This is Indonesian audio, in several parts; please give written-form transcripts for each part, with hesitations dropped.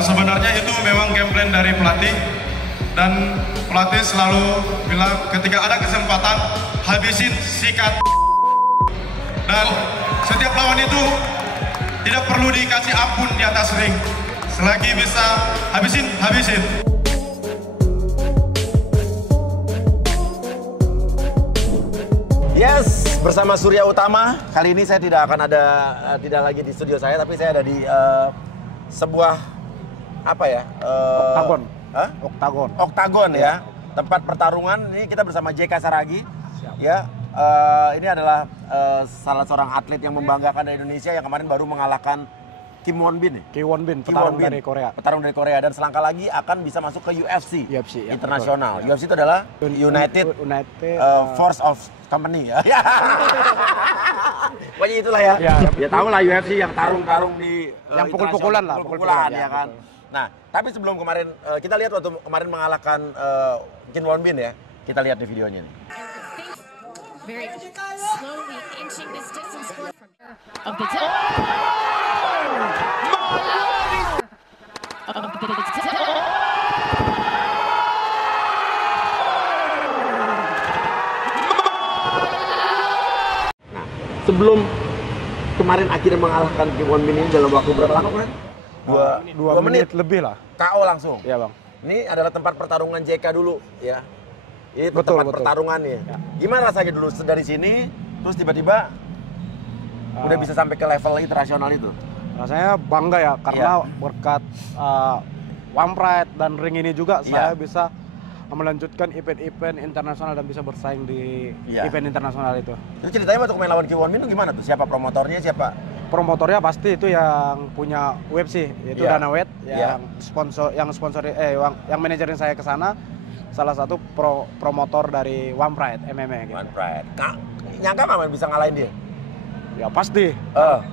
Sebenarnya itu memang game plan dari pelatih, dan pelatih selalu bilang ketika ada kesempatan habisin sikat, dan setiap lawan itu tidak perlu dikasih ampun di atas ring, selagi bisa habisin. Yes, bersama Surya Utama. Kali ini saya tidak tidak lagi di studio saya, tapi saya ada di sebuah Oktagon. Hah? Oktagon ya. Tempat pertarungan. Ini kita bersama JK Saragi. Siap. Ya. Ini adalah salah seorang atlet yang membanggakan dari Indonesia yang kemarin baru mengalahkan Kim Won Bin. Petarung dari Korea. Petarung dari Korea, dan selangkah lagi akan bisa masuk ke UFC ya, internasional. betul. UFC itu adalah United Force of Company ya. Pokoknya itulah ya. Ya tahu lah UFC yang tarung-tarung di yang pukul-pukulan lah, pukul-pukulan ya kan. Betul. Nah, tapi sebelum kemarin kita lihat waktu kemarin mengalahkan Kim Won Bin ya. Kita lihat di videonya nih. Nah, sebelum kemarin akhirnya mengalahkan Kim Won Bin ini dalam waktu berapa lama kemarin? Dua menit lebih lah. KO langsung? Iya bang. Ini adalah tempat pertarungan JK dulu ya. Ini betul. pertarungannya. Ya. Gimana rasanya dulu dari sini, terus tiba-tiba udah bisa sampai ke level internasional itu? Rasanya bangga ya, karena berkat One Pride dan ring ini juga saya bisa melanjutkan event-event internasional dan bisa bersaing di event internasional itu. Itu ceritanya waktu main lawan Kim Won Bin gimana tuh? Siapa promotornya, siapa? Promotornya pasti itu yang punya UFC, yaitu Danawet, yang manajerin saya ke sana, salah satu promotor dari One Pride MMA gitu. One Pride. Nyangka nggak bisa ngalahin dia? Ya pasti.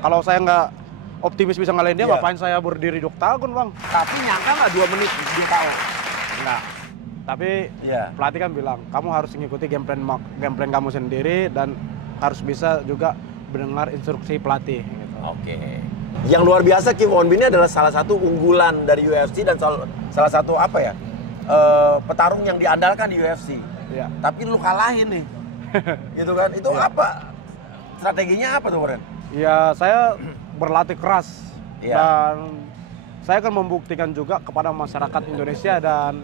Kalau saya nggak optimis bisa ngalahin dia, ngapain saya berdiri di oktagon bang? Tapi nyangka nggak 2 menit di KO? Enggak. Tapi pelatih kan bilang, kamu harus mengikuti game plan kamu sendiri dan harus bisa juga mendengar instruksi pelatih. Gitu. Oke. Yang luar biasa, Kim Won Bin ini adalah salah satu unggulan dari UFC dan salah satu petarung yang diandalkan di UFC. Ya. Tapi lu kalahin nih, gitu kan? Itu apa? Strateginya apa tuh, Ren? Ya saya berlatih keras dan saya akan membuktikan juga kepada masyarakat Indonesia dan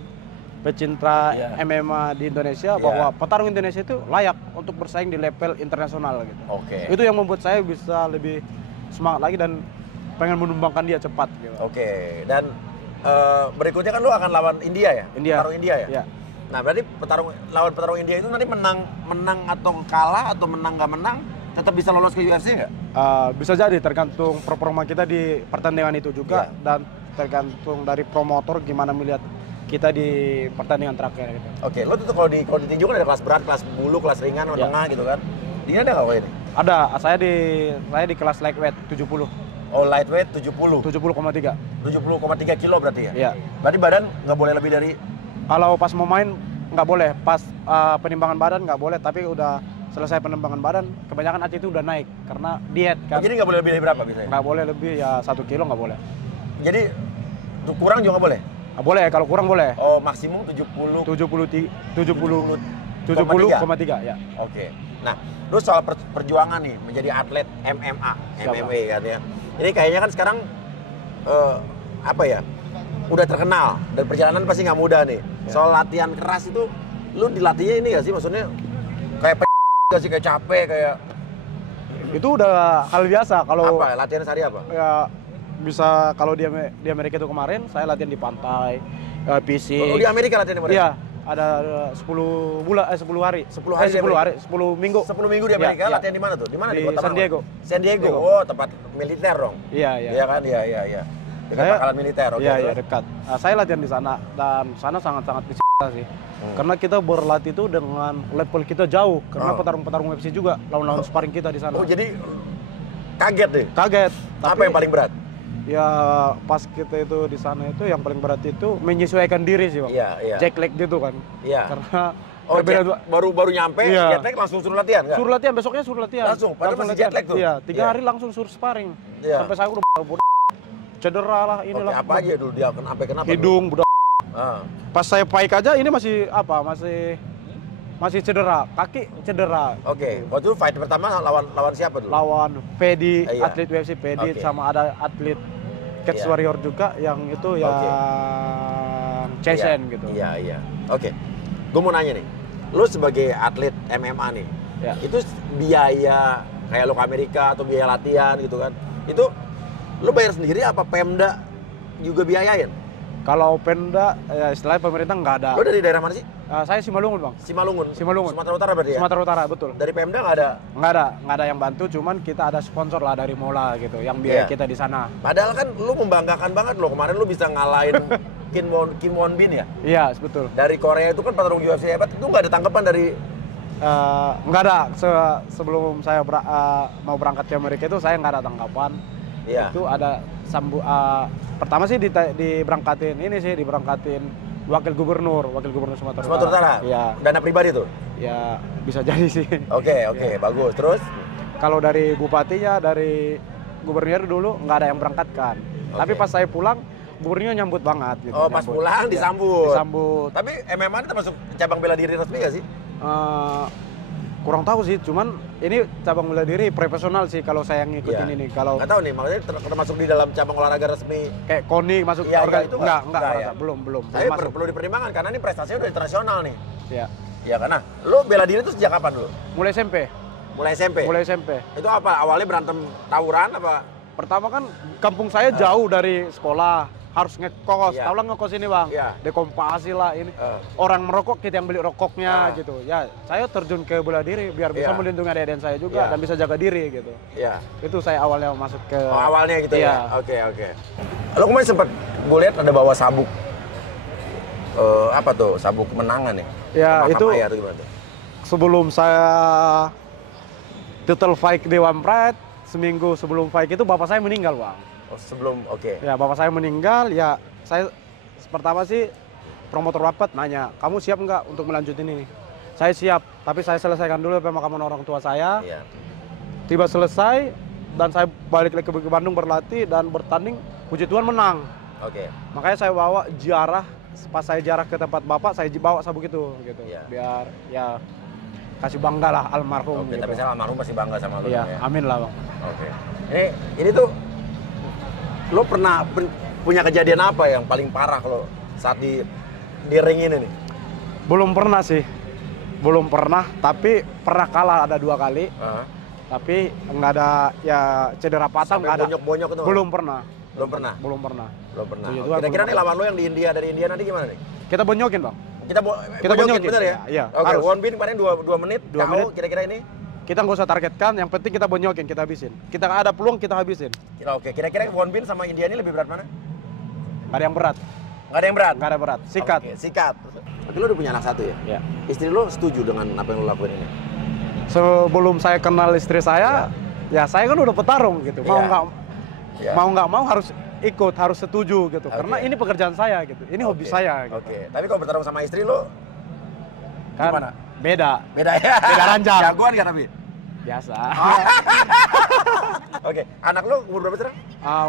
pecinta MMA di Indonesia bahwa petarung Indonesia itu layak untuk bersaing di level internasional gitu. Oke. Itu yang membuat saya bisa lebih semangat lagi dan pengen menumbangkan dia cepat gitu. Oke. Dan berikutnya kan lu akan lawan India ya? Petarung India ya? Iya. Nah, berarti lawan petarung India itu nanti menang atau kalah atau menang nggak menang tetap bisa lolos ke UFC nggak? Bisa jadi, tergantung performa kita di pertandingan itu juga dan tergantung dari promotor gimana melihat kita di pertandingan terakhir gitu. Oke, lo tuh kalau di tinju kan ada kelas berat, kelas bulu, kelas ringan, menengah gitu kan? Dia ada nggak ini? Ada, saya di kelas lightweight 70. Oh, lightweight 70. 70,3. 70,3 kilo berarti ya? Iya. Berarti badan nggak boleh lebih dari? Kalau pas mau main nggak boleh, pas penimbangan badan nggak boleh, tapi udah selesai penimbangan badan, kebanyakan atlet itu udah naik karena diet kan. Oh, jadi nggak boleh lebih dari berapa biasanya? Nggak boleh lebih, ya 1 kilo nggak boleh. Jadi kurang juga nggak boleh? Nggak boleh, kalau kurang boleh. Oh, maksimum 70,3 ya. Oke. Nah, terus soal perjuangan nih menjadi atlet MMA kan ya. Ini kayaknya kan sekarang udah terkenal dan perjalanan pasti nggak mudah nih. Soal latihan keras itu, lu dilatihnya ini nggak sih? Maksudnya kayak kayak capek kayak? Itu udah hal biasa kalau. Apa latihan sehari apa? Ya bisa kalau di Amerika itu kemarin saya latihan di pantai, fisik. Oh, di Amerika latihan di mana? Iya, ada 10 hari. 10 hari, 10 hari, 10 minggu. 10 minggu di Amerika, latihan di mana tuh? Di mana? Di San Diego. San Diego. Oh, tempat militer dong. Iya. Iya kan? Iya. Dekat pangkalan militer. Iya, dekat. Nah, saya latihan di sana dan sana sangat-sangat sih. Karena kita berlatih itu dengan level kita jauh. Karena petarung-petarung UFC juga lawan-lawan sparring kita di sana. Oh, jadi kaget deh. Kaget. Apa yang paling berat? Ya pas kita itu di sana itu yang paling berat itu menyesuaikan diri sih, Bang. Iya. Jet lag gitu kan. Iya. Karena baru nyampe, iya. jet lag langsung suruh latihan nggak? Suruh latihan, besoknya suruh latihan. Langsung, padahal masih jet lag tuh? Iya, 3 Iya. hari langsung suruh sparring. Iya. Sampai saya udah cedera lah, inilah. Oke, apa aja dulu dia sampai kenapa? Hidung, budak. Ah. Pas saya fight aja ini masih masih cedera, kaki cedera. Oke, waktu itu fight pertama lawan siapa dulu? Lawan Fedi, Iya. atlet UFC Fedi, Oke. sama ada atlet Cage Iya. Warrior juga yang itu yang Chechen gitu. Iya. Oke, gue mau nanya nih, lu sebagai atlet MMA nih, Ya. itu biaya kayak lu ke Amerika atau biaya latihan gitu kan, itu lu bayar sendiri apa Pemda juga biayain? Kalau Pemda, ya istilahnya pemerintah nggak ada. Lu dari daerah mana sih? Saya Simalungun, Bang. Simalungun. Simalungun. Sumatera Utara berarti ya? Sumatera Utara, betul. Dari Pemda nggak ada? Nggak ada yang bantu, cuman kita ada sponsor lah dari Mola gitu, yang biaya Iya. kita di sana. Padahal kan lu membanggakan banget loh, kemarin lu bisa ngalahin Kim Won Bin ya? Iya, betul. Dari Korea itu kan petarung UFC hebat, itu nggak ada tanggapan dari... Nggak ada. Sebelum saya mau berangkat ke Amerika itu saya nggak ada tanggapan. Iya. Itu ada pertama sih diberangkatin wakil gubernur Sumatera Utara? Iya. Dana pribadi tuh? Ya bisa jadi sih. Oke, Iya. bagus. Terus? Kalau dari bupatinya, dari gubernur dulu nggak ada yang berangkatkan. Tapi pas saya pulang, gubernurnya nyambut banget. Gitu, Oh, pas pulang Iya, disambut? disambut. Tapi MMA ini termasuk cabang bela diri resmi nggak sih? Kurang tahu sih, cuman ini cabang bela diri profesional sih kalau saya ngikutin Iya. ini. Kalau Nggak tahu nih, maksudnya termasuk di dalam cabang olahraga resmi. kayak KONI masuk Iya, organ itu enggak ya? belum Tapi masuk. perlu dipertimbangkan karena ini prestasinya udah internasional nih. Ya. Iya kan? Nah, lu bela diri itu sejak kapan dulu? Mulai SMP. Mulai SMP? Mulai SMP. Itu apa? Awalnya berantem tawuran apa? Pertama kan kampung saya jauh dari sekolah, harus ngekos. Iya. Tahu lah ngekos ini, Bang. Iya. Dekompasi lah ini. Orang merokok kita yang beli rokoknya gitu. Ya, saya terjun ke bela diri biar bisa Iya. melindungi adik-adik saya juga Iya. dan bisa jaga diri gitu. Iya. Itu saya awalnya masuk ke Awalnya gitu Iya. ya? Oke. Lu kemarin sempat gue lihat ada bawa sabuk. Apa tuh? Sabuk kemenangan ya? Ya, Sama itu Kamaya atau gimana tuh? sebelum saya title fight di One Pride, seminggu sebelum fight itu bapak saya meninggal, Bang. Oh, sebelum, oke. Ya, bapak saya meninggal, ya saya pertama sih promotor rapat nanya, kamu siap nggak untuk melanjutin ini? Saya siap, tapi saya selesaikan dulu pemakaman orang tua saya. Iya. Tiba selesai, dan saya balik lagi ke Bandung berlatih dan bertanding, puji Tuhan menang. Oke. Makanya saya bawa ziarah, pas saya ziarah ke tempat bapak, saya bawa sabuk itu gitu. Iya. Biar ya kasih bangga lah almarhum. Oke, gitu. tapi saya almarhum pasti bangga sama lu. Iya, ya. amin lah, Bang. Oke. Ini tuh lo pernah punya kejadian apa yang paling parah lo saat di ring ini nih? Belum pernah sih. Belum pernah, tapi pernah kalah ada 2 kali. Tapi nggak ada ya cedera patah, Sampai nggak ada. bonyok-bonyok itu? Belum pernah. Belum pernah? Belum pernah. Belum pernah. Puji Oh, Tuhan, kira-kira belum nih lawan lo yang dari India nanti gimana nih? Kita bonyokin, Bang. Kita bonyokin, bener ya? Iya, Oke, harus. Won Bin kemarin 2 menit, 2 KO menit. kira-kira ini? Kita nggak usah targetkan, yang penting kita bonyokin, kita habisin. Kita ada peluang, kita habisin. Oke, kira-kira Won Bin sama India ini lebih berat mana? Nggak ada yang berat. Nggak ada yang berat? Nggak ada berat. Sikat. Oke, sikat. Tapi lo udah punya anak 1 ya? Ya. Istri lo setuju dengan apa yang lo lakuin ini? Sebelum saya kenal istri saya, ya saya kan udah petarung gitu. Mau Iya. nggak Iya. mau harus ikut, harus setuju gitu. Oke. Karena ini pekerjaan saya gitu. Ini hobi saya gitu. Oke, tapi kalau bertarung sama istri lo Kan gimana? beda. Beda ya? Beda ranjang. Jagoan nggak tapi? Biasa. Oke, anak lo umur berapa sekarang?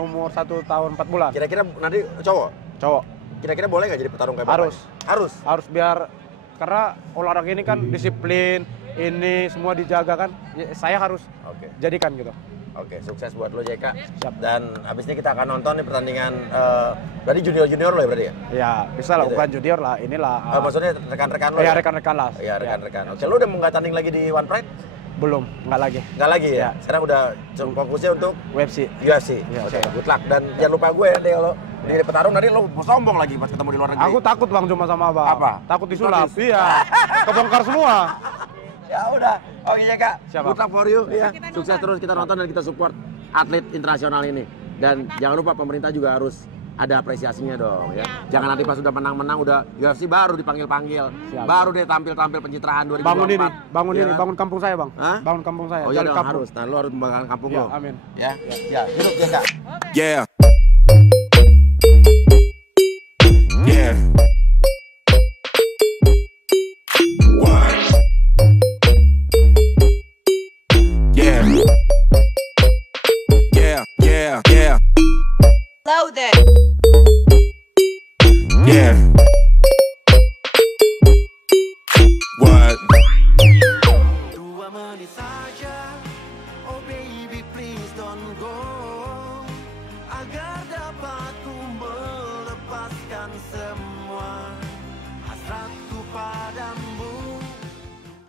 Umur 1 tahun 4 bulan. Kira-kira nanti cowok? Cowok. Kira-kira boleh nggak jadi petarung kayak bapaknya? Harus. Harus? Harus biar, karena olahraga ini kan disiplin, ini semua dijaga kan. Ya, saya harus Oke. jadikan gitu. Oke, sukses buat lo JK. Siap. Dan abis ini kita akan nonton nih pertandingan, berarti junior lo ya berarti ya? Ya, bisa lah, Gitu ya? bukan junior lah, inilah. Maksudnya rekan-rekan lo ya, ya? rekan-rekan lah. Iya, rekan-rekan. Oke, lo udah mau nggak tanding lagi di One Pride? Belum, nggak lagi. Nggak lagi ya? Ya. Sekarang udah fokusnya untuk UFC. UFC. Iya, Oke, siap. good luck. Dan jangan lupa gue deh kalau di petarung nanti lo mau sombong lagi pas ketemu di luar negeri. Aku takut Bang cuma sama Abang. Apa? Takut disulap. Iya. Kebongkar semua. Ya udah. Oke JK. Siap, Good luck for you. Ya. Sukses terus, kita nonton dan kita support atlet internasional ini. Dan jangan lupa pemerintah juga harus ada apresiasinya dong ya. Jangan nanti pas udah menang-menang udah UFC baru dipanggil-panggil. Baru deh tampil-tampil pencitraan 2024. Bangun kampung saya, Bang. Hah? Bangun kampung saya. Oh iya dong, harus. Nah, lu harus membangun kampung ya, lo. Amin. Ya. Ya, hidup Jeka. Yeah. Yeah. What? Yeah. Yeah. Load it. Yeah.